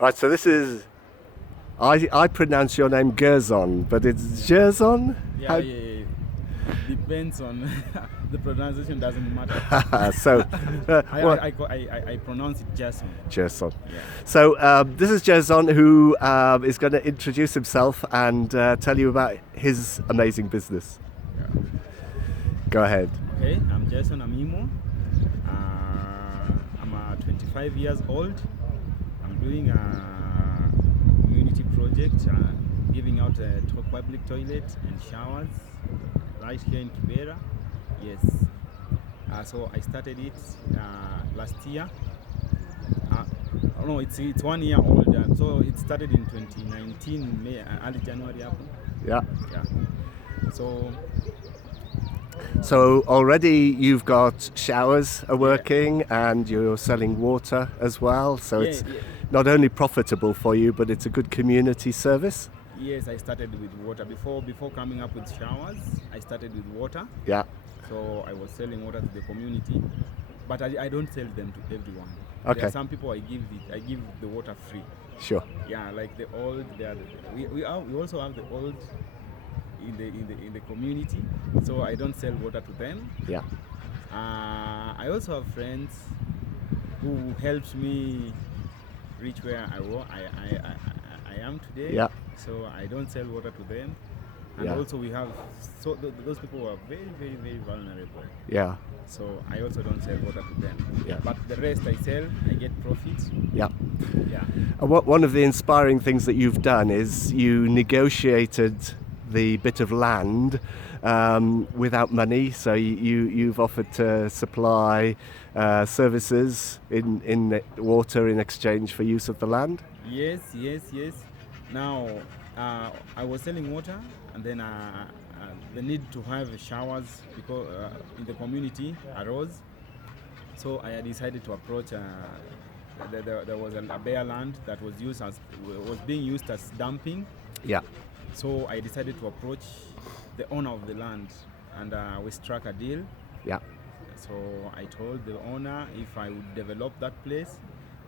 Right, so this is, I pronounce your name Gerson, but it's Gerson? Yeah. Depends on the pronunciation. Doesn't matter. So, what? I pronounce it Gerson. Gerson. Yeah. So this is Gerson, who is going to introduce himself and tell you about his amazing business. Yeah. Go ahead. Okay, I'm Gerson Amimo. I'm 25 years old. I'm doing a community project, giving out public toilets and showers right here in Kibera. Yes. So I started it last year. No, it's 1 year old. So it started in 2019, May, early January. Yeah. Yeah. So already you've got showers are working and you're selling water as well. So it's not only profitable for you, but it's a good community service. Yes, I started with water. Before coming up with showers, I started with water. Yeah. So I was selling water to the community, but I don't sell them to everyone. Okay. There are some people I give the water free. Sure. Yeah, like the old. We also have the old in the community, so I don't sell water to them. Yeah. I also have friends who helps me reach where I am today. Yeah. So I don't sell water to them. And also we have those people who are very, very, very vulnerable. Yeah. So I also don't sell water to them. Yeah. But the rest I sell, I get profits. Yeah. Yeah. One of the inspiring things that you've done is you negotiated the bit of land without money. So you've offered to supply services in water in exchange for use of the land. Yes. Now I was selling water, and then the need to have showers because in the community arose. So I decided to approach. There was a bare land that was being used as dumping. Yeah. So I decided to approach the owner of the land, and we struck a deal. Yeah. So I told the owner if I would develop that place,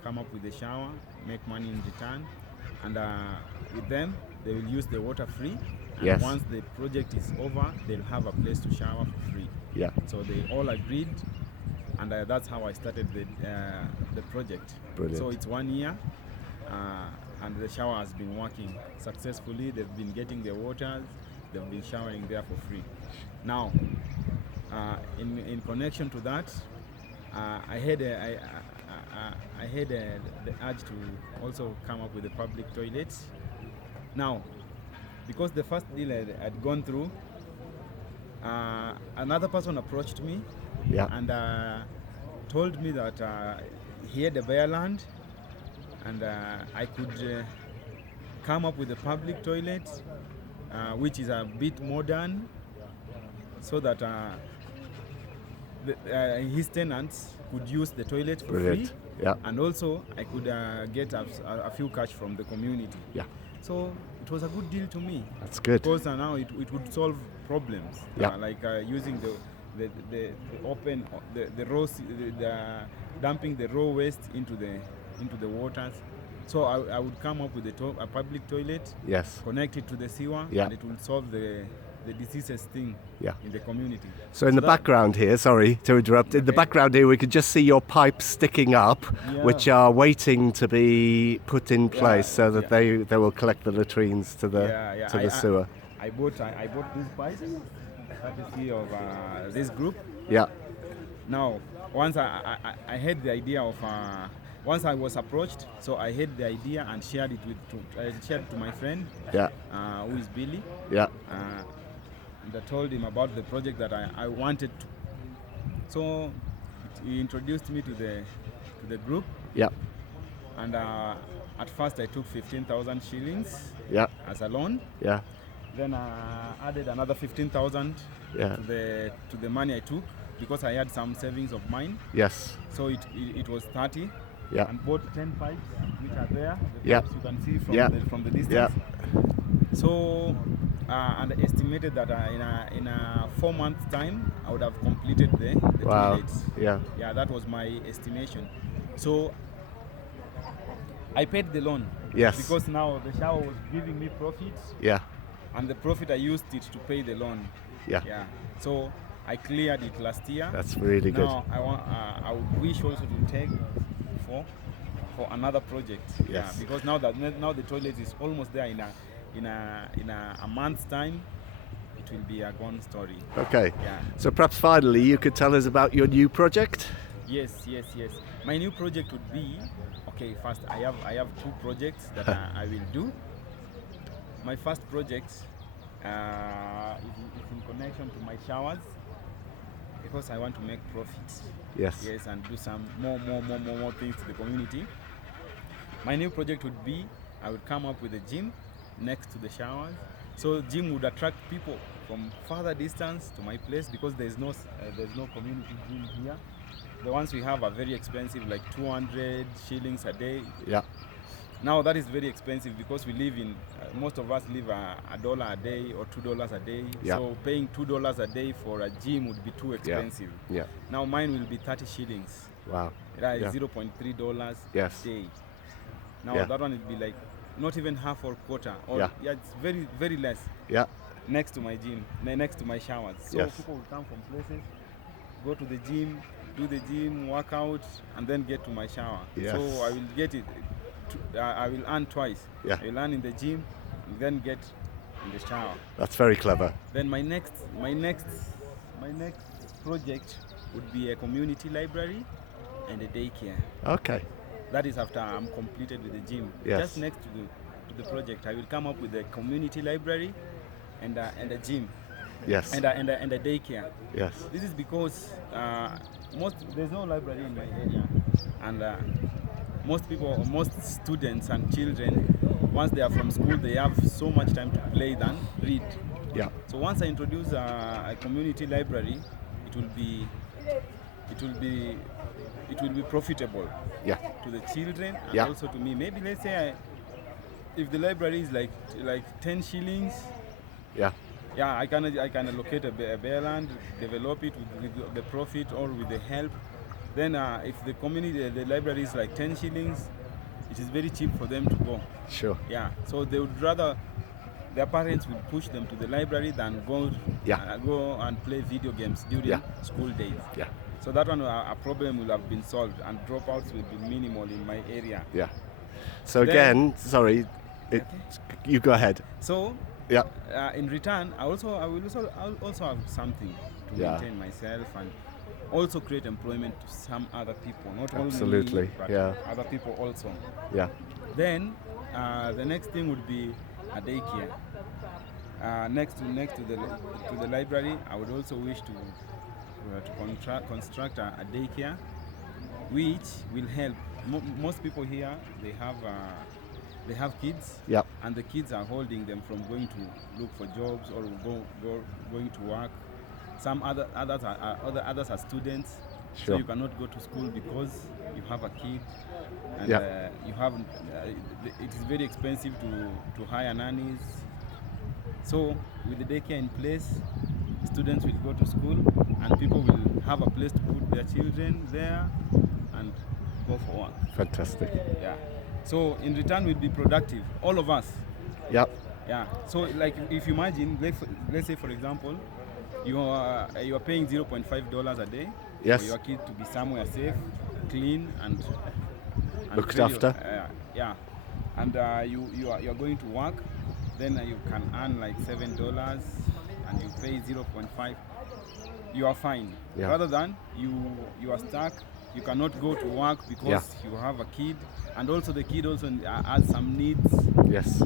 come up with a shower, make money in return, and with them they will use the water free. And yes. Once the project is over, they'll have a place to shower for free. Yeah. So they all agreed, and that's how I started the project. Brilliant. So it's 1 year. And the shower has been working successfully. They've been getting their waters. They've been showering there for free. Now, in connection to that, I had the urge to also come up with a public toilet. Now, because the first deal I'd gone through, another person approached me. Yeah. And told me that he had a bare land, and I could come up with a public toilet, which is a bit modern, so that his tenants could use the toilet for Brilliant. free. Yeah. And also I could get a few cash from the community. Yeah. So it was a good deal to me. That's good. Because now it would solve problems. Yeah. Like using the dumping the raw waste into the waters. So I would come up with a public toilet. Yes. Connect it to the sewer. Yeah. And it will solve the diseases thing. Yeah. In the community. So in the background here, sorry to interrupt, in the background here we could just see your pipes sticking up, which are waiting to be put in place so that they will collect the latrines to the sewer. I bought these pipes, courtesy of this group. Yeah. Now, once I had the idea of, once I was approached, so I had the idea and shared it to my friend, who is Billy. Yeah. And I told him about the project that I wanted to. So he introduced me to the group. Yeah. And at first I took 15,000 shillings. Yeah. As a loan. Yeah. Then I added another 15,000 to the money I took, because I had some savings of mine. Yes. So it was 30. Yeah. And bought 10 pipes, which are there. The yeah. pipes you can see from the distance. Yeah. So and I estimated that in a 4 months time I would have completed the wow. toilets. Yeah. Yeah, that was my estimation. So I paid the loan. Yes. Because now the shower was giving me profit, Yeah. and the profit I used it to pay the loan. Yeah. Yeah. So I cleared it last year. That's really good. Now I would wish also to take for another project. Yes. Yeah. Because now the toilet is almost there in a month's time, it will be a gone story. Okay. Yeah. So perhaps finally you could tell us about your new project. Yes. My new project would be, okay, first I have two projects that I will do. My first project is in connection to my showers, because I want to make profits. Yes. Yes, and do some more things to the community. My new project would be, I would come up with a gym next to the showers. So gym would attract people from further distance to my place, because there's no community gym here. The ones we have are very expensive, like 200 shillings a day. Yeah. Now that is very expensive, because we live in, most of us live a dollar a day or $2 a day. Yeah. So paying $2 a day for a gym would be too expensive. Yeah. Now mine will be 30 shillings. Wow. That is Yeah. $0.3 Yes. a day. Now Yeah. that one would be like not even half or quarter, or Yeah. it's very, very less Yeah. next to my gym, next to my showers. So Yes. people will come from places, go to the gym, do the gym, work out, and then get to my shower. Yes. So I will get it. I will earn twice. Yeah. I will earn in the gym, and then get in the shower. That's very clever. Then my next project would be a community library and a daycare. Okay. That is after I'm completed with the gym. Yes. Just next to the project, I will come up with a community library and a gym Yes. and a daycare. Yes. This is because there's no library in my area, and most students and children, once they are from school, they have so much time to play than read. Yeah. So once I introduce a community library, it will be profitable Yeah. to the children and Yeah. also to me. Maybe let's say if the library is like 10 shillings, Yeah. yeah, I can allocate a bare land, develop it with the profit or with the help. Then if the library is like 10 shillings, it is very cheap for them to go. Sure. Yeah, so they would rather, their parents will push them to the library than go and play video games during Yeah. school days. Yeah. So that one, a problem will have been solved, and dropouts will be minimal in my area. Yeah. So Then- again, sorry, you go ahead. So Yeah. in return, I'll also have something to Yeah. maintain myself and also create employment to some other people, not Absolutely, only me, but yeah. other people also. Yeah. Then the next thing would be a daycare. Next to the library, I would also wish to construct a daycare, which will help. Most people here, they have kids, Yeah. and the kids are holding them from going to look for jobs or going to work. Some others are students, so Sure. you cannot go to school because you have a kid, and Yeah. you have. It is very expensive to hire nannies. So with the daycare in place, students will go to school, and people will have a place to put their children there and go for work. Fantastic. Yeah. So in return, we'll be productive, all of us. Yeah. Yeah. So like if you imagine, let's say for example, you are paying $0.5 a day Yes. for your kid to be somewhere safe, clean, and Looked very- after. Yeah. And you're going to work, then you can earn like $7, and you pay 0.5. You are fine. Yeah. Rather than you are stuck. You cannot go to work because Yeah. you have a kid, and also the kid also has some needs. Yes.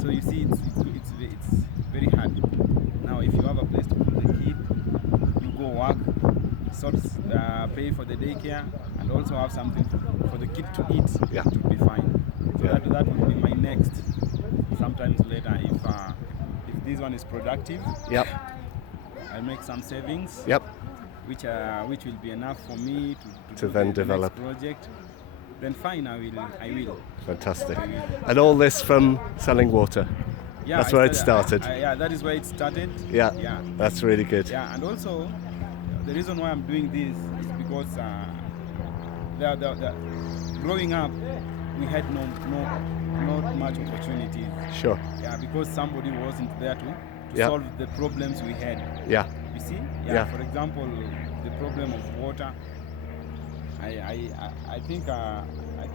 So you see, it's very hard. Now, if you have a place to put the kid, you go work, pay for the daycare, and also have something for the kid to eat. Yeah. To be fine. So Yeah. that will be my next. Sometimes later, if this one is productive, Yep. I'll make some savings. Yep. Which will be enough for me to To do then the develop. next project. Then fine, I will. Fantastic. And all this from selling water. Yeah, That's where it started. Yeah, that is where it started. Yeah. Yeah. That's really good. Yeah, and also the reason why I'm doing this is because growing up, we had not much opportunities. Sure. Yeah, because somebody wasn't there to Yeah. solve the problems we had. Yeah. You see? Yeah. For example, the problem of water. I think I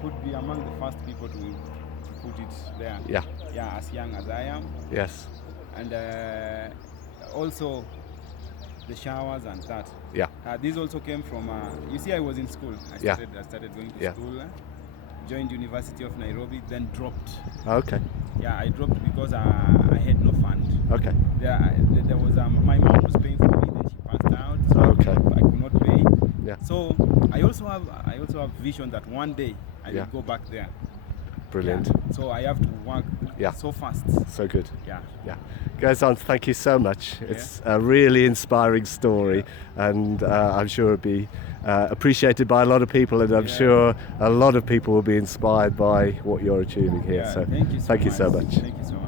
could be among the first people to put it there. Yeah. Yeah, as young as I am. Yes. And also the showers and that. Yeah. These also came from. You see, I was in school. I Yeah. started going to Yeah. school. Joined University of Nairobi, then dropped. Okay. Yeah, I dropped because I had no fund. Okay. There was my mom was paying for me, then she passed out, so Okay. I could not pay. Yeah. So I also have vision that one day I Yeah. will go back there. Brilliant. Yeah. So I have to work Yeah. so fast. So good. Yeah. Yeah. Gerson, thank you so much. It's a really inspiring story, and I'm sure it'll be appreciated by a lot of people, and I'm sure a lot of people will be inspired by what you're achieving here. Yeah, So thank you so thank you so much. Thank you so much.